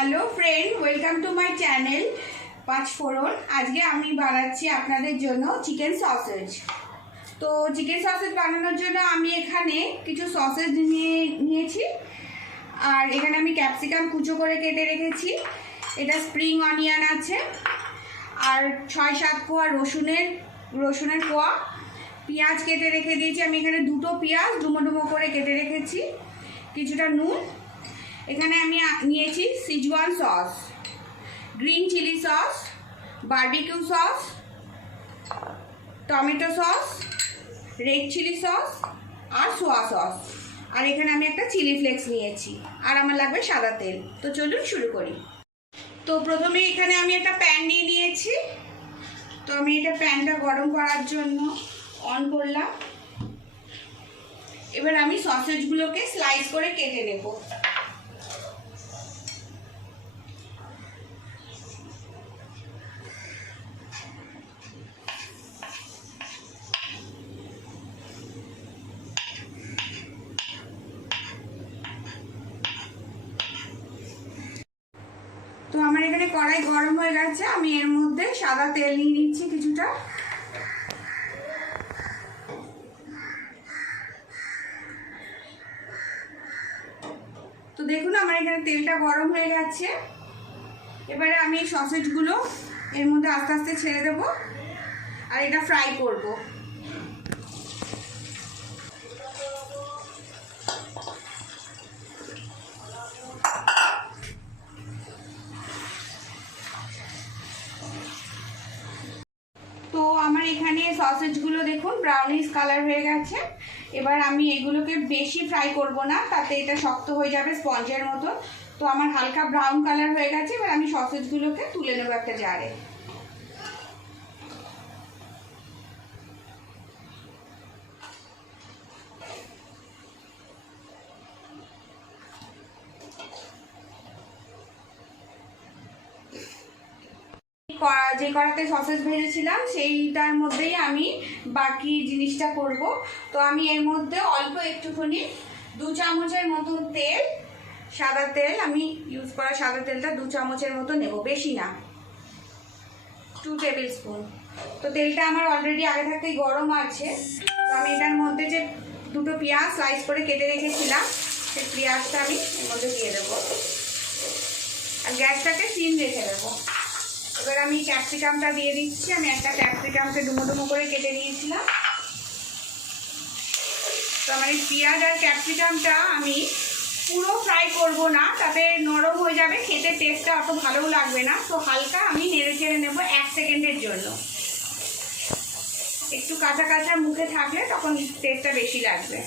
Hello friend, welcome to my channel Panchphoron. আজকে আমি বানাচ্ছি আপনাদের জন্য চিকেন সসেজ। তো চিকেন সসেজ বানানোর জন্য আমি এখানে কিছু সসেজ নিয়েছি। আর এখানে আমি ক্যাপসিকাম কুচো করে কেটে রেখেছি। এটা স্প্রিং অনিয়ন আছে, আর 6-7 কোয়া রসুনের কোয়া, পেঁয়াজ কেটে রেখে দিয়েছি। আমি এখানে দুটো পেঁয়াজ ডুমো ডুমো করে কেটে রেখেছি, কিছুটা নুন। এখানে আমি নিয়েছি Schezwan sauce, green chilli sauce, barbecue sauce, tomato sauce, red chilli sauce আর সোয়া সস। আর এখানে আমি একটা চিলি ফ্লেক্স নিয়েছি, আর আমার লাগবে সাদা তেল। তো চলুন শুরু করি। তো প্রথমে এখানে আমি একটা প্যান নিয়ে নিয়েছি। তো আমি এটা প্যানটা গরম করার জন্য অন করলাম। এবার আমি সসেজগুলোকে স্লাইস করে কেটে নেব। তো আমার এখানে কড়াই গরম হয়ে গেছে, আমি এর মধ্যে সাদা তেল নিয়ে নিচ্ছি কিছুটা। তো দেখুন আমার এখানে তেলটা গরম হয়ে গেছে। এবারে আমি এই সসেজগুলো এর মধ্যে আস্তে আস্তে ছেড়ে দেবো, আর এটা ফ্রাই করব। তো আমার এখানে সসেজগুলো দেখুন ব্রাউনিশ কালার হয়ে গেছে। এবার আমি এগুলোকে বেশি ফ্রাই করব না, তাতে এটা শক্ত হয়ে যাবে স্পঞ্জের মতো। তো আমার হালকা ব্রাউন কালার হয়ে গেছে। এবার আমি সসেজগুলোকে তুলে নেব একটা জারে। যে কড়াতে সসেজ ভেজেছিলাম সেইটার মধ্যেই আমি বাকি জিনিসটা করব। তো আমি এর মধ্যে অল্প একটুখানি 2 চামচের মতন তেল, সাদা তেল, আমি ইউজ করা সাদা তেলটা 2 চামচের মতো নেব, বেশি না, 2 টেবিল স্পুন। তো তেলটা আমার অলরেডি আগে থাকতেই গরম আছে। তো আমি এটার মধ্যে যে দুটো পেঁয়াজ স্লাইস করে কেটে রেখেছিলাম, সেই পেঁয়াজটা আমি এর মধ্যে দিয়ে দেবো, আর গ্যাসটাকে সিম রেখে দেবো। এবার আমি ক্যাপসিকামটা দিয়ে দিচ্ছি। আমি একটা ক্যাপসিকামকে ডুমো ডুমো করে কেটে নিয়েছিলাম। তো আমার এই পেঁয়াজ আর ক্যাপসিকামটা আমি পুরো ফ্রাই করব না, তাতে নরম হয়ে যাবে, খেতে টেস্টটা অত ভালোও লাগবে না। তো হালকা আমি নেড়ে চেড়ে নেবো 1 সেকেন্ডের জন্য। একটু কাঁচা কাঁচা মুখে থাকলে তখন টেস্টটা বেশি লাগবে।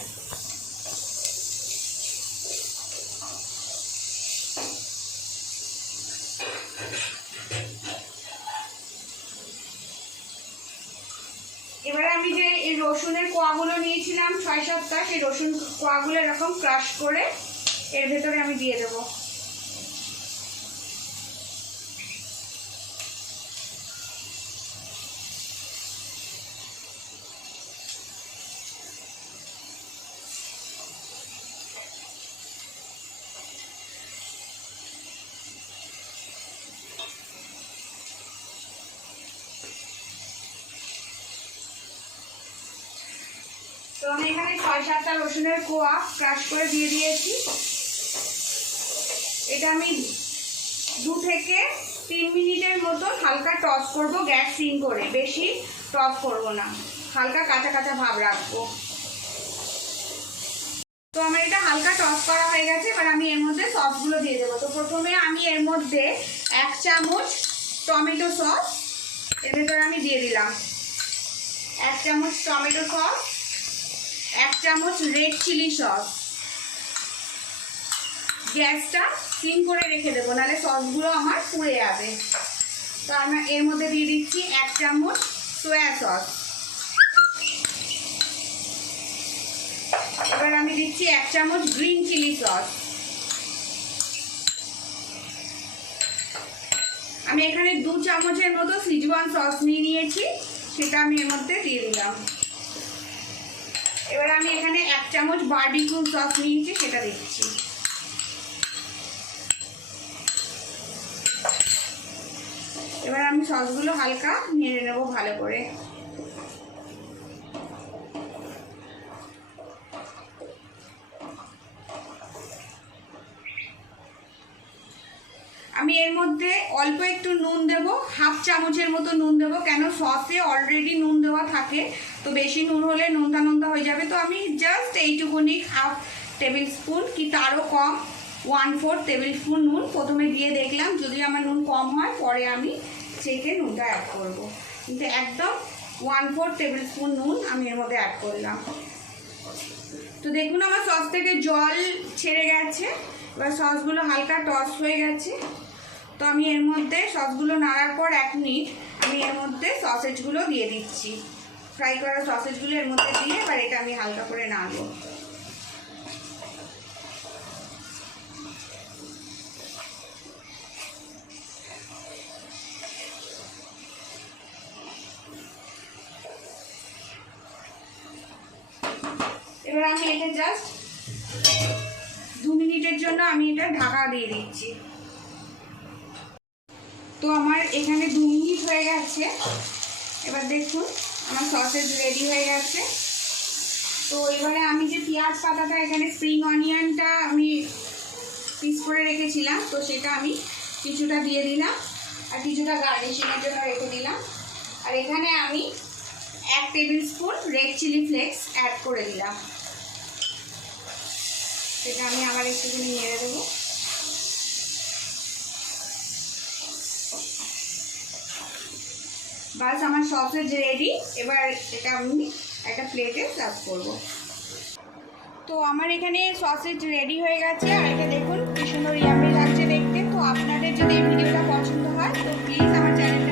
এবারে আমি যে এই রসুনের কোয়াগুলো নিয়েছিলাম 6-7টা, সেই রসুন কোয়াগুলো এরকম ক্রাশ করে এর ভেতরে আমি দিয়ে দেবো। তো আমি এখানে 6-7টা রসুনের কোয়া ক্রাশ করে দিয়ে দিয়েছি। এটা আমি 2 থেকে 3 মিনিটের মতো হালকা টস করব, গ্যাস সিম করে, বেশি টস করব না, হালকা কাঁচা কাঁচা ভাব রাখবো। তো আমার এটা হালকা টস করা হয়ে গেছে। এবার আমি এর মধ্যে সসগুলো দিয়ে দেবো। তো প্রথমে আমি এর মধ্যে 1 চামচ টমেটো সস এর ভেতরে আমি দিয়ে দিলাম, 1 চামচ টমেটো সস, 1 চামচ রেড চিলি সস। গ্যাসটা সিম করে রেখে দেবো, নাহলে সসগুলো আমার পুড়ে যাবে। তো আমি এর মধ্যে দিয়ে দিচ্ছি 1 চামচ সোয়া সস। এবার আমি দিচ্ছি 1 চামচ গ্রিন চিলি সস। আমি এখানে 2 চামচের মতো সিজওয়ান সস নিয়েছি, সেটা আমি এর মধ্যে দিয়ে দিলাম। এবার আমি এখানে 1 চামচ বারবিকিউ সস নিয়েছি, সেটা দিচ্ছি। এবার আমি সসগুলো হালকা নেড়ে নেবো ভালো করে। আমি এর মধ্যে অল্প একটু নুন দেব, হাফ চামচের মতো নুন দেবো, কেন সসে অলরেডি নুন দেওয়া থাকে, তো বেশি নুন হলে নোনতা নোনতা হয়ে যাবে। তো আমি জাস্ট এইটুকুনি হাফ টেবিল স্পুন কি তারও কম 1/4 টেবিল স্পুন নুন প্রথমে দিয়ে দেখলাম, যদি আমার নুন কম হয় পরে আমি চেখে নুনটা অ্যাড করব। কিন্তু একদম 1/4 টেবিল স্পুন নুন আমি এর মধ্যে অ্যাড করলাম। তো দেখুন আমার সস থেকে জল ছেড়ে গেছে, এবার সসগুলো হালকা টস হয়ে গেছে। তো আমি এর মধ্যে সসগুলো নাড়ার পর 1 মিনিট আমি এর মধ্যে সসেজগুলো দিয়ে দিচ্ছি, ফ্রাই করা সসেজগুলো এর মধ্যে দিয়ে এবার এটা আমি হালকা করে নাড়বো। এবার আমি এটা জাস্ট 2 মিনিটের জন্য আমি এটা ঢাকা দিয়ে দিচ্ছি। তো আমার এখানে 2 মিনিট হয়ে গেছে। এবার দেখুন আমার সসেজ রেডি হয়ে গেছে। তো এবারে আমি যে পেঁয়াজ পাতাটা এখানে স্প্রিং অনিয়নটা আমি পিস করে রেখেছিলাম, তো সেটা আমি কিছুটা দিয়ে দিলাম আর কিছুটা গার্নিশিংয়ের জন্য রেখে দিলাম। আর এখানে আমি 1 tablespoon red chilli flakes add করে দিলাম, সেটা আমি আবার একটুখানি নেড়ে দেবো। বাস আমার সসেজ রেডি। এবার এটা আমি একটা প্লেটে সার্ভ করব। তো আমার এখানে সসেজ রেডি হয়ে গেছে আর এটা দেখুন কি সুন্দর ইয়াম্মি লাগছে দেখতে। তো আপনাদের যদি এই ভিডিওটা পছন্দ হয় তো প্লিজ আমার চ্যানেলটা